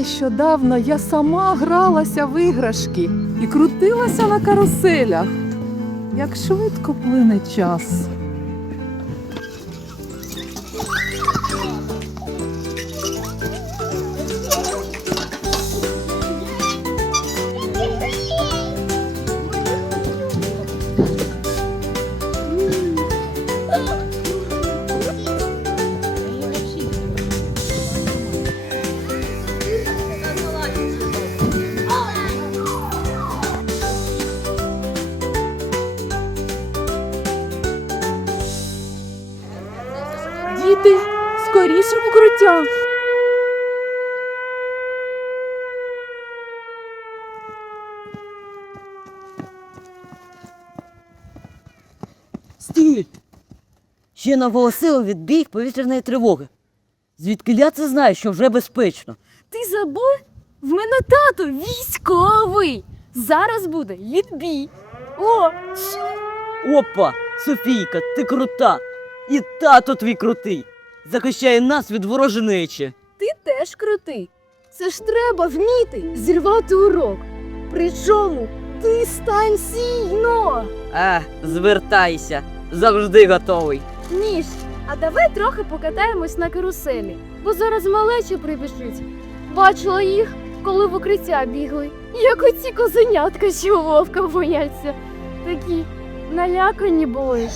Нещодавно я сама гралася в іграшки і крутилася на каруселях. Як швидко плине час. Стій! Ще наголосили відбіг повітряної тривоги. Звідки я це знаю, що вже безпечно? Ти забув? В мене тато військовий. Зараз буде відбій. О, Опа! Софійка, ти крута! І тато твій крутий! Захищає нас від вороженечі. ти теж крутий. Це ж треба вміти зірвати урок. Причому дистанційно. А, звертайся, завжди готовий. Ніж, а давай трохи покатаємось на каруселі, бо зараз малечі прибіжить. Бачила їх, коли в укриття бігли. Як оці козенятка, що вовка бояться. Такі налякані були.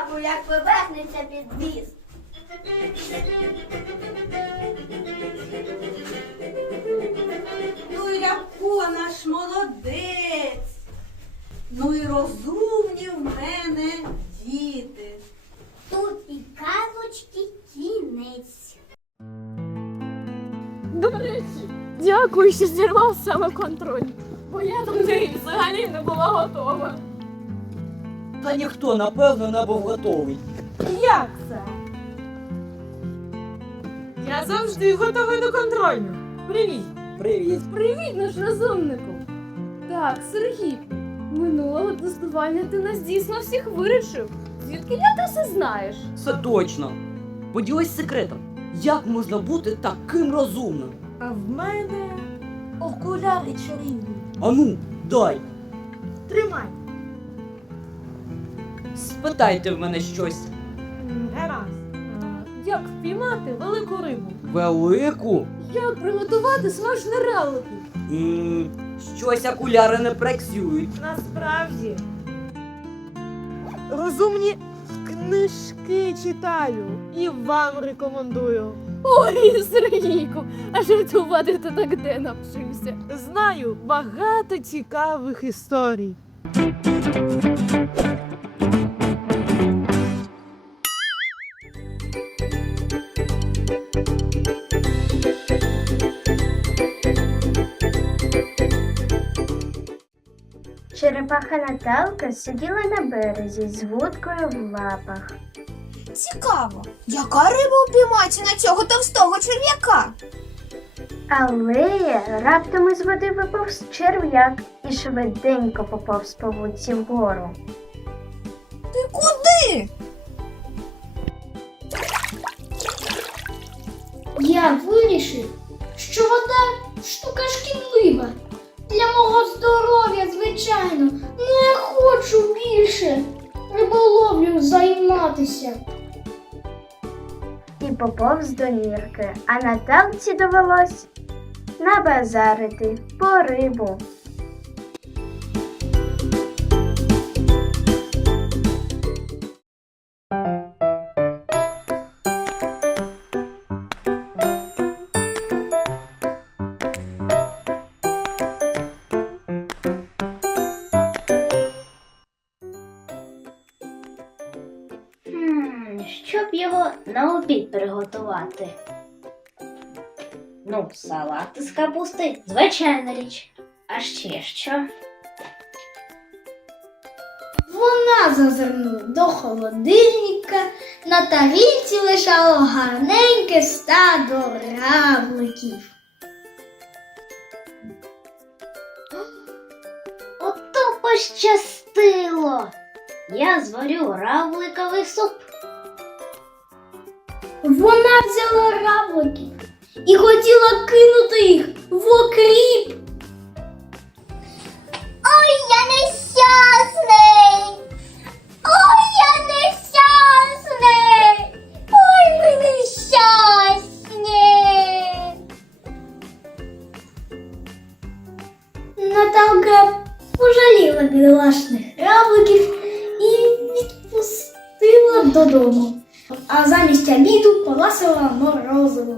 Переляку, як вибехнеться під біс. Ну і Ляпко наш молодець. Ну і розумні в мене діти. Тут і казочки кінець. До речі, дякую, що зірвав саме контроль. Бо я до неї взагалі не була готова. Та ніхто, напевно, не був готовий. Як це? Я завжди готовий до контролю. Привіт! Привіт. Привіт, наш розумнику! Так, Сергій, минулого тестування ти нас дійсно всіх вирішив. Звідки я ти все знаєш? Все точно. Поділись секретом. Як можна бути таким розумним? А в мене Окуляри чарівні. Ану, дай. Тримай. Спитайте в мене щось. Гаразд. Як впіймати велику рибу? Велику? Як приготувати смажне равлики? М, Щось окуляри не працюють. Насправді. Розумні книжки читаю і вам рекомендую. Ой, Сергійку, а жартувати ти так де навчився? Знаю багато цікавих історій. Черепаха Наталка сиділа на березі з вудкою в лапах. Цікаво, яка риба упіймається на цього товстого черв'яка? Але раптом із води виповз черв'як і швиденько поповз по вудці вгору. Ти куди? Я вирішив, що вода штука шкідлива. Для мого здоров'я, звичайно, не хочу більше риболовлю займатися. І поповз до нірки, а Наталці довелось набазарити по рибу. Приготувати. Ну, салат із капусти, звичайна річ. А ще що? Вона зазирнула до холодильника, на тарілці лежало гарненьке стадо равликів. Ото пощастило. Я зварю равликовий суп. Вона взяла равликів і хотіла кинути їх в окріп. Ой, я нещасний! Ой, я нещасний! Ой, ми нещасні! Наталка пожаліла бідолашних равликів і відпустила додому. А замість обіду поласила морозиво.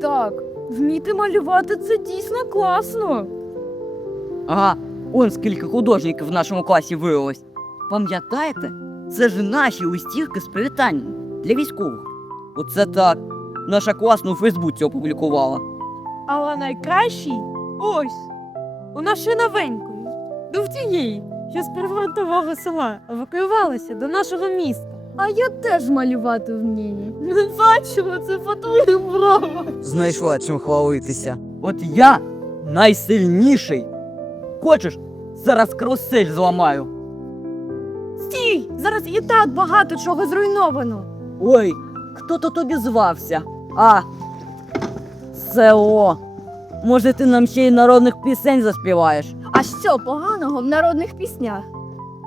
Так, вміти малювати це дійсно класно. Ага, он скільки художників в нашому класі виявилось. Пам'ятаєте? Це ж наші листівки з привітанням для військових. Оце так. Наша класна у Фейсбуці опублікувала. Але найкращий ось у нашої новенької. До тієї, що з прифронтового села евакуювалася до нашого міста. А я теж малювати вмію. Не бачила це по твоїм бровам. Знайшла чим хвалитися. От я найсильніший. Хочеш, зараз карусель зламаю. Стій! Зараз і так багато чого зруйновано. Ой, хто то тобі звався? А. Село. Може, ти нам ще й народних пісень заспіваєш? А що поганого в народних піснях?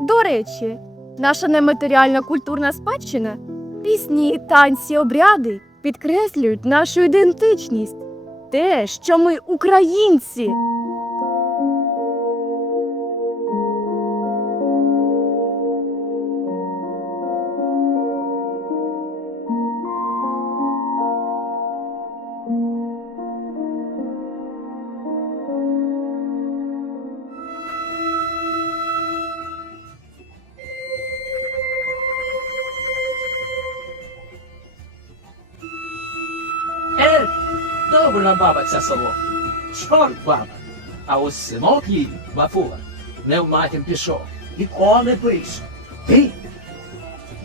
До речі, наша нематеріальна культурна спадщина, пісні, танці, обряди підкреслюють нашу ідентичність. Те, що ми українці. Добра баба ця село. Чорт баба. А ось синок її, Бафула, не в матір пішов. Нікого не пише. Ти,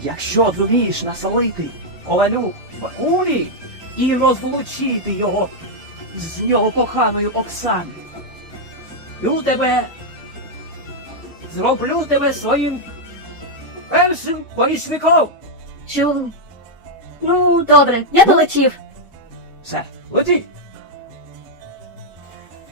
якщо зумієш насолити Ковалю Бакулі і розлучити його з його коханою Оксаною, я тебе, зроблю тебе своїм першим помічником. Чув. Ну, добре, я полетів. Все, летіть.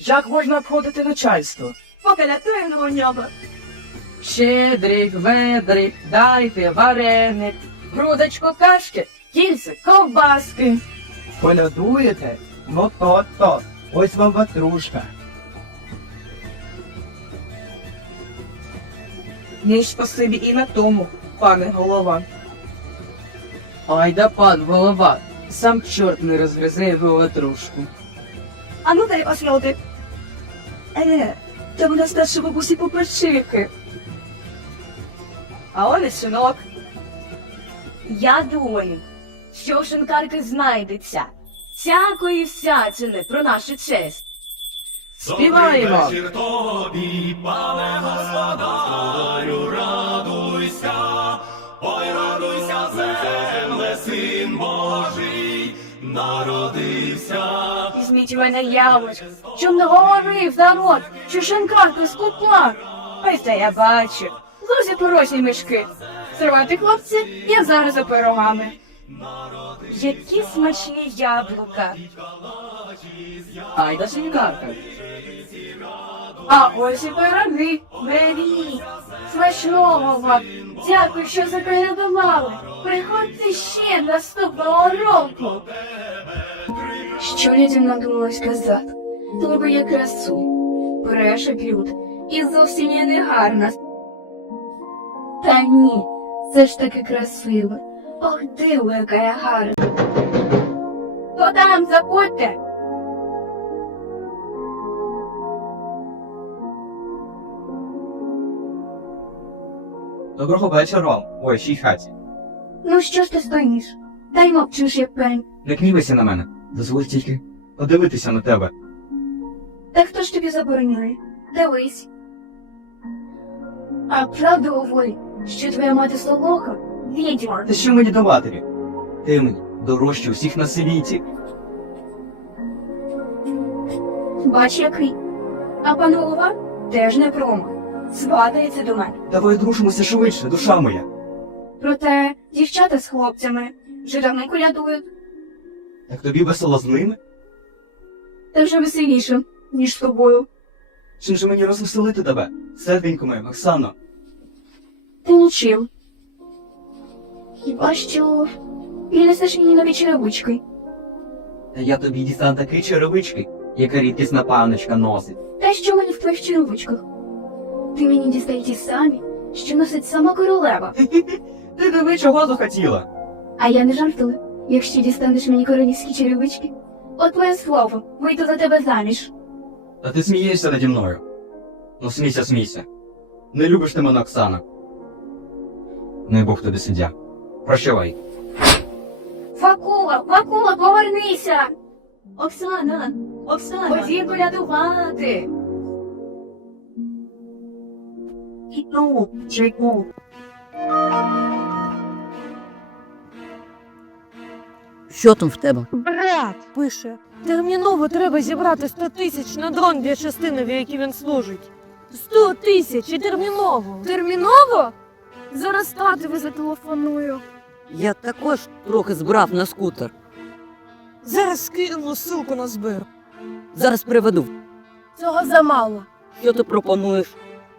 Як можна обходити начальство? Покалятуємо нього. Щедрик, ведрик, дайте вареник, грудочку кашки, кільце, ковбаски. Полюдуєте? Ну то-то. Ось вам ватрушка. Ні, спасибі і на тому, пане голова. Ай да пан голова, сам чорт не розгризе його ватрушку. А ну дай освіти. Е, то в нас старші бабусі поперчики. А он і синок. Я думаю, що в шинкарки знайдеться всякої всячини про нашу честь. Співаємо! тобі, пане господарю, радуйся, ой, радуйся, земле, син Божий, народився. Мене яблуч, щоб не говорив народ, що шинкарки скупла. Ось це я бачу. Зовсім порожні мішки. Зривайте, хлопці, я зараз за пирогами. Які смачні яблука. Ай да шинкарка. А ось і пироги. Беріть. Смачного вам. Дякую, що заколядували. Приходьте ще наступного року. Що людям надумалось казати? Тобто я красу. Брешуть люди. І зовсім я не гарна. Та ні, це ж таки красиво. Ох, диво, яка я гарна. То там, заходьте. Доброго вечора вам. Ой, ще й хаті. Ну що ж ти стоїш? Дай мовчиш, як пень. Не гнівайся на мене. Дозволь тільки подивитися на тебе. Та хто ж тобі забороняє? Дивись. А правду говорить, що твоя мати солоха відьма. Та що мені до матері? Ти мені дорожче усіх на світі. Бач який. А пан голова теж не промах. Сватається до мене. Давай дружимося швидше, душа моя. Проте дівчата з хлопцями вже давно колядують, Так тобі весело з ними? та вже веселіше, ніж з тобою. Чим же мені розвеселити тебе? Серденько моє, Оксано. Ти нічим. Хіба що принесеш мені нові черевички. Та я тобі дістану такий черевички, яка рідкісна паночка носить. Та що мені в твоїх черевичках? Ти мені дістай ті самі, що носить сама королева. Ти диви, чого захотіла. А я не жартую. Якщо дістанеш мені королівські черевички, от моє слово, вийду за тебе заміж. Та ти смієшся наді мною. Ну смійся, смійся. Не любиш ти мене, Оксана. Не Бог тобі суддя. Прощавай. Факула, Факула, повернися! Оксана, Оксана. Ходім колядувати. Ну, чайку. Що там в тебе? Брат пише: терміново треба зібрати 100 тисяч на дрон для частини, в якій він служить. 100 тисяч і терміново. Терміново? Зараз татові зателефоную. Я також трохи збрав на скутер. Зараз скину ссылку на збір. Зараз приведу. Цього замало. Що ти пропонуєш?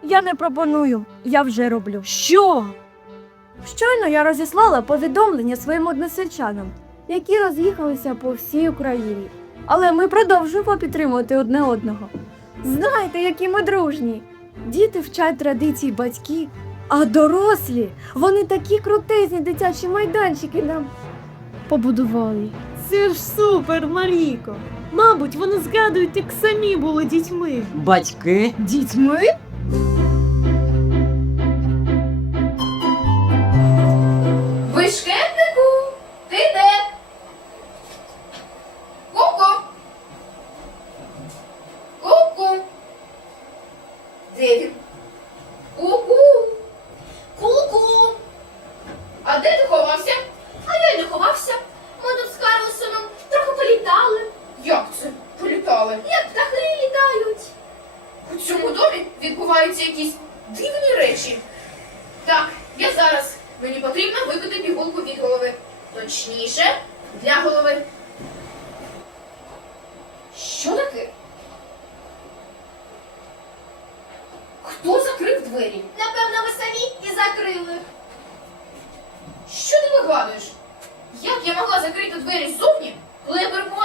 Я не пропоную, я вже роблю. Що? Щойно я розіслала повідомлення своїм односельчанам, які роз'їхалися по всій Україні. Але ми продовжуємо підтримувати одне одного. Знаєте, які ми дружні. Діти вчать традиції батьків, а дорослі вони такі крутезні дитячі майданчики нам побудували. Це ж супер, Маріко. Мабуть, вони згадують, як самі були дітьми. Батьки? Дітьми? Двері? Напевно, ви самі і закрили. Що ти вигадуєш? Як я могла закрити двері ззовні, коли я перебуваю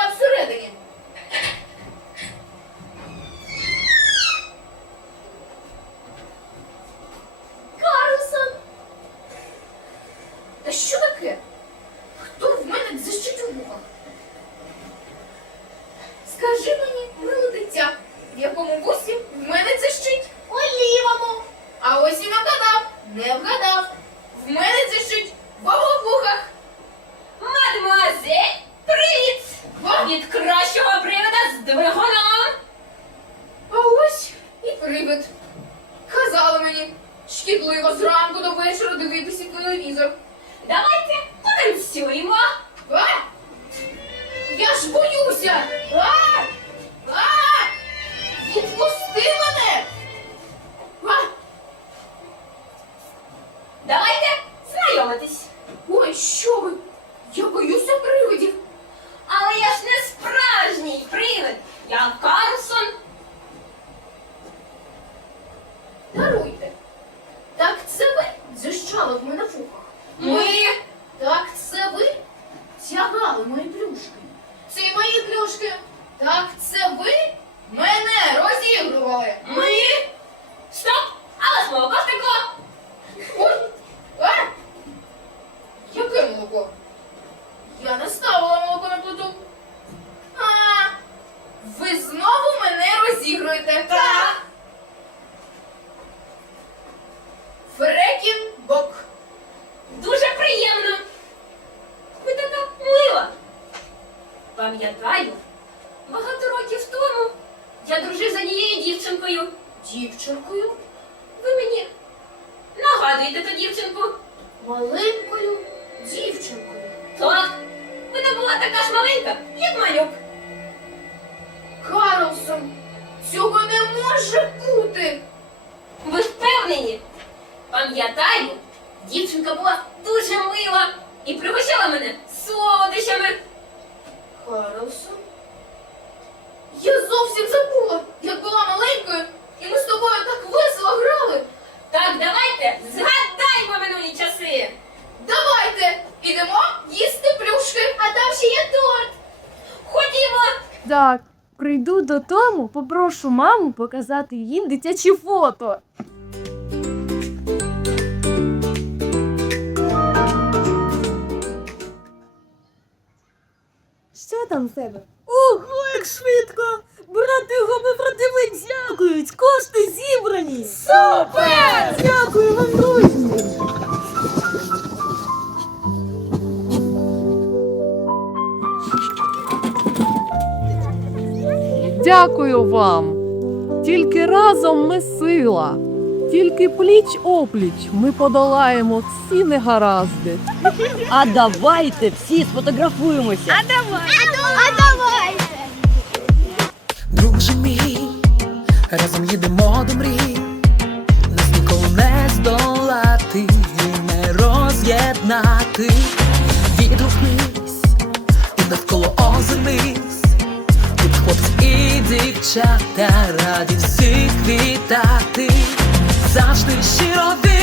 Даруйте. Пам'ятаю, багато років тому я дружив з однією дівчинкою. Дівчинкою? Ви мені нагадуєте ту дівчинку? Маленькою дівчинкою. Так, вона була така ж маленька, як малюк. Карлсон, цього не може бути. Ви впевнені? Пам'ятаю, дівчинка була дуже мила і пригощала мене солодощами. Карлсон? Я зовсім забула, як була маленькою, і ми з тобою так весело грали. Так, давайте згадаймо минулі часи. Давайте, ідемо їсти плюшки, а там ще є торт. Ходімо. Так, прийду додому, попрошу маму показати їм дитячі фото. Там в тебе? Ого, як швидко! Брати його побратими дякують! Кошти зібрані! Супер! Дякую вам, друзі! Дякую вам. Тільки разом ми сила. Тільки пліч опліч ми подолаємо всі негаразди. А давайте всі сфотографуємося. Друже мій, разом їдемо до мрій, нас ніколи не здолати, не роз'єднати. Відгукнись і навколо озирнись. Тут хлопці і дівчата раді всіх вітати. Завжди щиро вірю